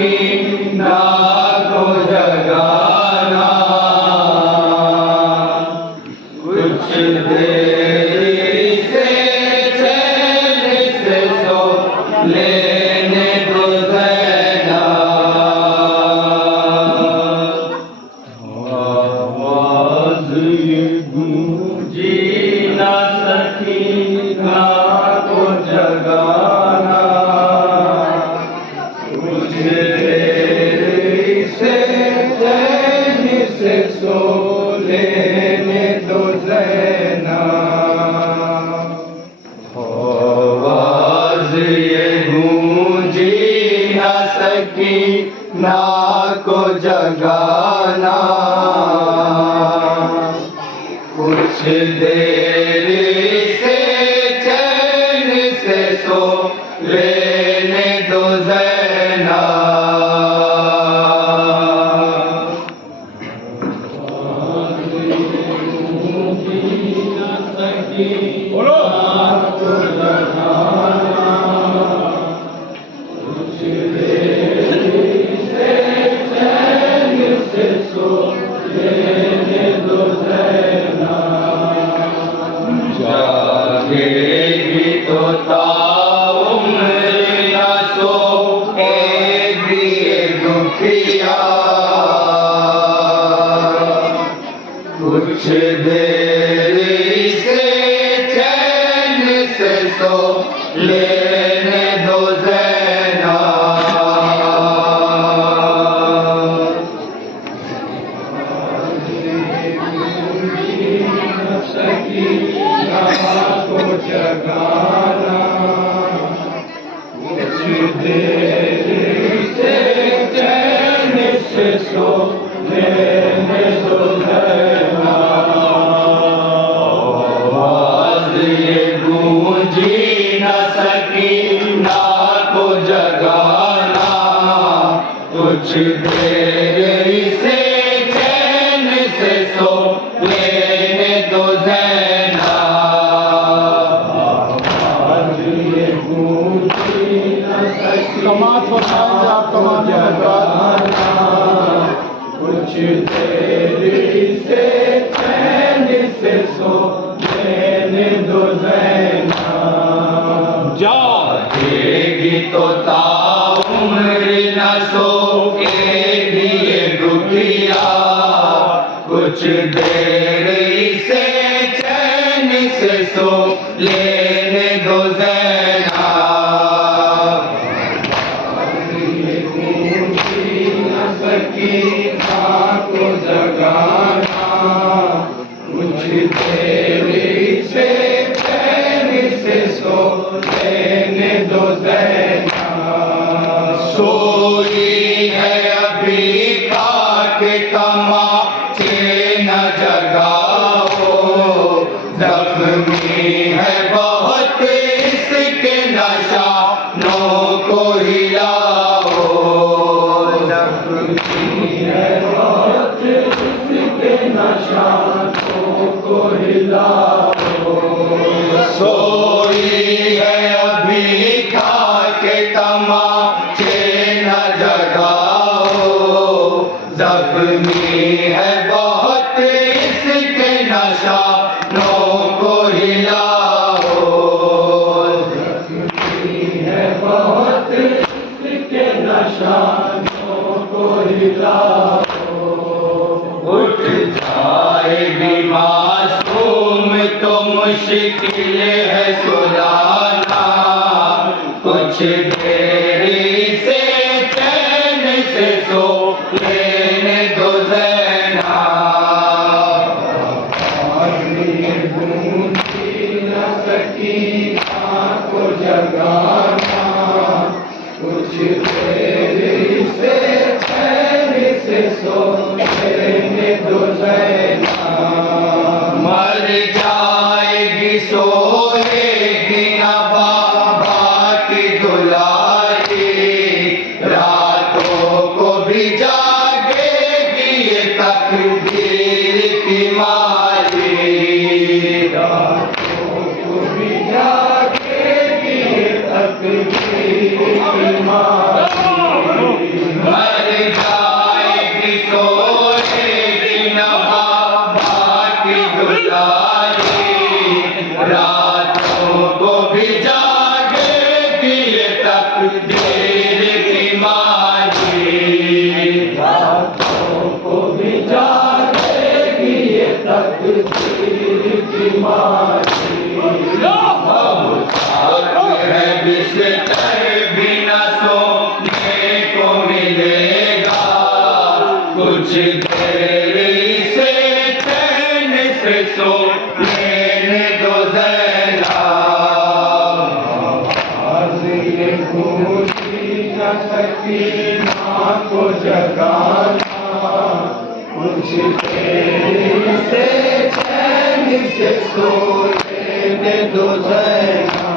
सकीना को जगाना, कुछ देर से चैन से सो लेने दो ज़ैना। आवाज़ ये गूंजी ना सकीना को जगाना, कुछ देर से चैन से सो लेने दो ज़ैना। आवाज़ ये गूंजी ना सकीना को जगाना, कुछ देर से चैन से सो लेने दो ज़ैना। बोलो कुछ देर से चैन से सो लेने दो ज़ैना। जागेगी तो ताउम्र न सोएगी ये दुखिया, कुछ देर से चैन से सो लेने दो ज़ैना। सकीना को जगाना, कुछ देर से चैन से सो लेने दो ज़ैना। आवाज़ ये गूंजी ना सकीना को जगाना, कुछ देर से चैन से सो लेने दो ज़ैना। आवाज़ ये गूंजी ना समाज फरमाएंगे आप तमाम जगाना, कुछ देर से चैन से सो लेने दो ज़ैना। जागेगी तो ताउम्र न सोएगी ये दुखिया, कुछ देर से चैन से सो लेने दो ज़ैना। सकीना को जगाना, कुछ देर से चैन से सो लेने दो ज़ैना। सोई है अभी खाके तमाचे न जगाओ, ज़ख्मी है बहुत इसके निशानों को हिलाओ। निशानों को हिलाओ। सोई है अभी खाके तमाचे न जगाओ, ज़ख्मी है बहुत इसके निशानों को हिलाओ। ज़ख्मी है बहुत इसके निशानों को हिलाओ। उठ जाएगी मासूम तो मुश्किल है सुलाना, कुछ देर से चैन से सो लेने दो ज़ैना। गूंजी न सकीना को जगाना, कुछ देर से चैन से सो लेने दो ज़ैना। मर जाएगी सोएगी न बाबा की दुलारी, रातों को भी जागेगी ये तकदीर की मारी। रातों को भी जागेगी ये तकदीर की मारी। कुछ देर से चैन से सो लेने दो ज़रा। आवाज़ ये गूंजी न सकीना को जगाना, कुछ देर से चैन से सो लेने दो ज़रा।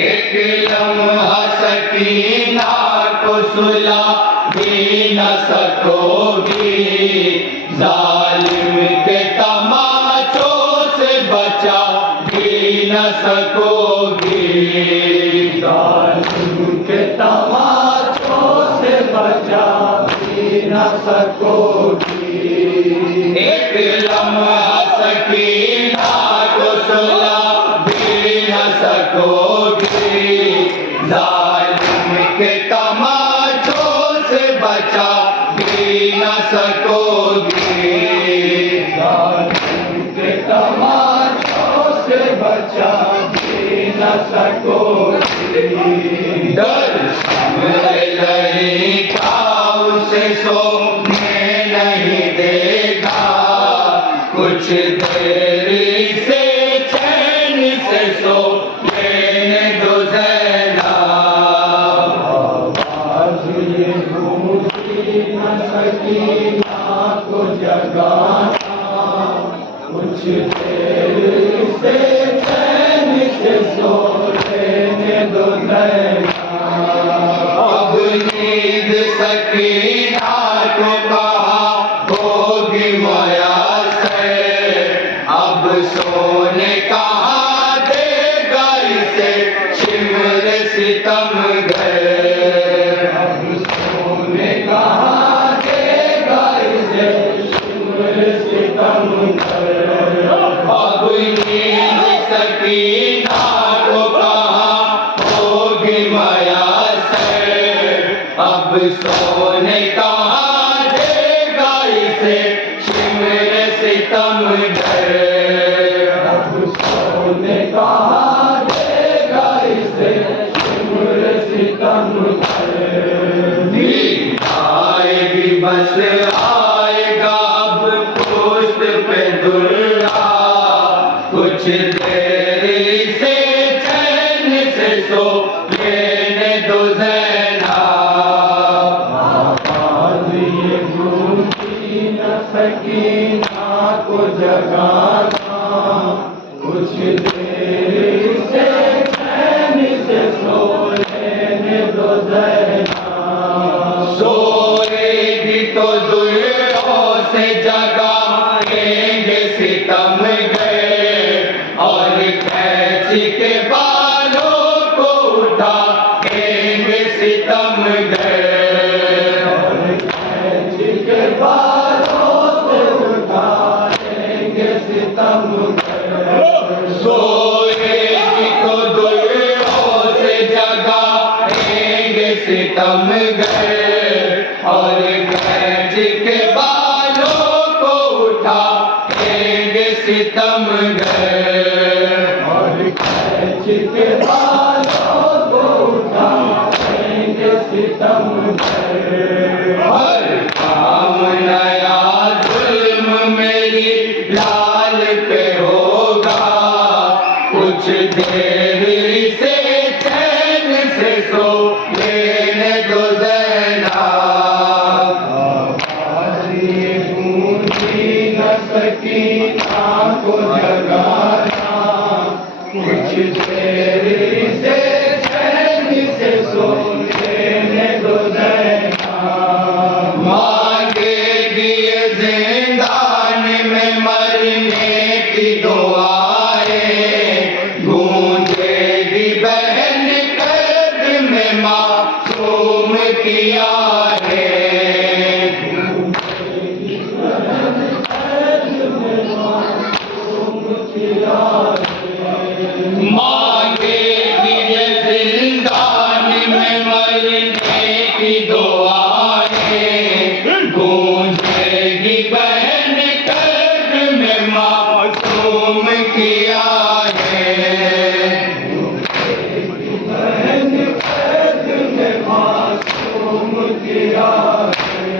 एक लम्हा सकीना को सुला भी न सकोगी, जालिम के तमाचों से बचा भी न सकोगी, जालिम के तमाचों से बचा भी न सकोगी। एक लम्हा सकीना को सुला भी न सकोगी, जालिम के तमाचों से बचा भी न सकोगी, जालिम के तमाचों से बचा भी न सकोगी। डर लड़ी का उसे सोने नहीं देगा, कुछ देर से चैन से सो लेने दो ज़रा। आवाज़ ये गूंजी न सकीना को जगाना, कुछ देर से चैन से सो लेने दो ज़रा। अब नींद सकीना को कहा होगी मयासर, अब सोने कहा देगा इसे शिमर सितमगर, अब सोने कहा देगा इसे शिमर सितमगर। अब नींद सकीना को कहा होगी मयासर, अब सोने कहा देगा इसे शिमर सितमगर, अब सोने कहा देगा इसे शिमर सितमगर। नींद आएगी बस आएगा अब पोस्ट पे दुल्हा, कुछ देर से चैन से सो लेने दो ज़रा। आवाज़ ये गूंजी न सकीना को जगाना, कुछ देर से चैन से सो लेने दो ज़रा। सोएगी तो दुल्हों से जगाएंगे सितमगर, और कैंची के बालों को उठाएंगे सितमगर, और कैंची के बालों से उठाएंगे सितमगर। सोएगी तो दुल्हों से जगाएंगे सितमगर, और कैंची के बालों को उठाएंगे सितमगर, और कैंची के बालों को उठाएंगे सितमगर। हर काम नया जुल्म मेरी लाल पे होगा, कुछ देर से चैन से सो लेने दो ज़रा। आवाज़ ये गूंजी न सकीना को जगाना, कुछ देर से चैन से सो लेने दो ज़रा। मांगेगी ये जिंदान में मरने की दुआएं, गूंजेगी बहन कैद में मासूम की आहें, मांगेगी ये जिंदान में मरने की दुआएं, गूंजेगी बहन कैद में मासूम की आहें, बहन कैद में मासूम की आहें।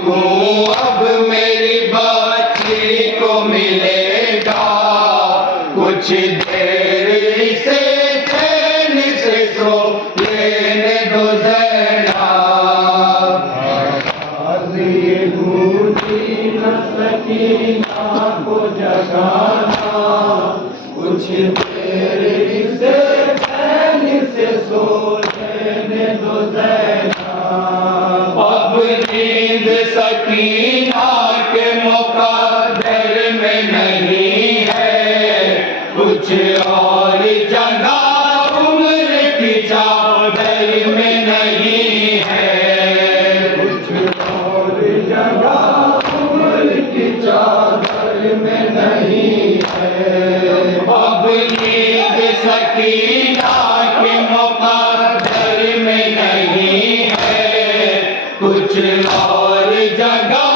सुकून अब मेरी बच्ची को मिलेगा, कुछ देर इसे चैन से सो लेने दो ज़रा। दूधी न सकीना को जगाना, कुछ देर इसे चैन से सो लेने दो ज़रा। अब नींद सकीना के मुक़द्दर में नहीं है, कुछ और जगह उम्र की चादर में नहीं है, कुछ और जगह उम्र की चादर में नहीं है। अब नींद सकीना के मुक़द्दर में नहीं है, कुछ और जगह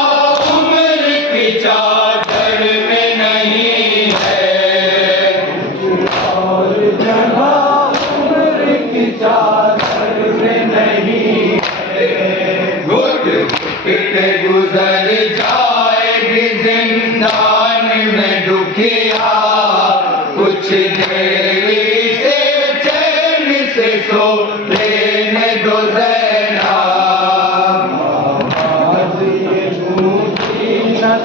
उम्र की चादर में नहीं है, और जगह उम्र की चादर में नहीं है। घुट घुट के गुजर जाएगी जिंदान में दुखिया, कुछ देर से चैन से सो लेने दो ज़रा।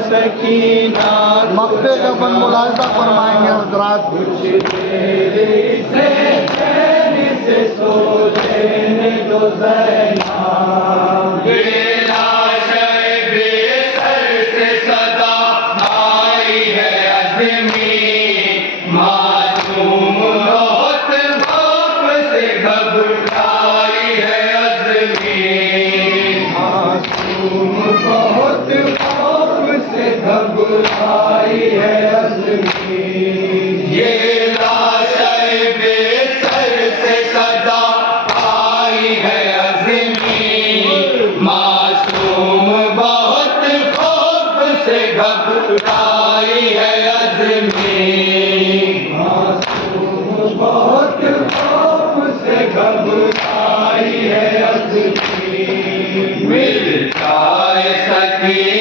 सकीना मक्ते का बन मुलाजा फरमाएंगे हजरात। कुछ देर से चैन से सो लेने दो ज़रा। बेलाशय बेसर से सदा आई है अज़मी, मासूम बहुत बाप से घबराई है अज़मी, मासूम बहुत खौफ से घबराई है अज़मी। ये लाशय बेसर से सदा आई है अज़मी, मासूम बहुत खौफ से घबराई है अज़मी, मासूम बहुत खौफ से घबराई है अज़मी। मिल जाए सकी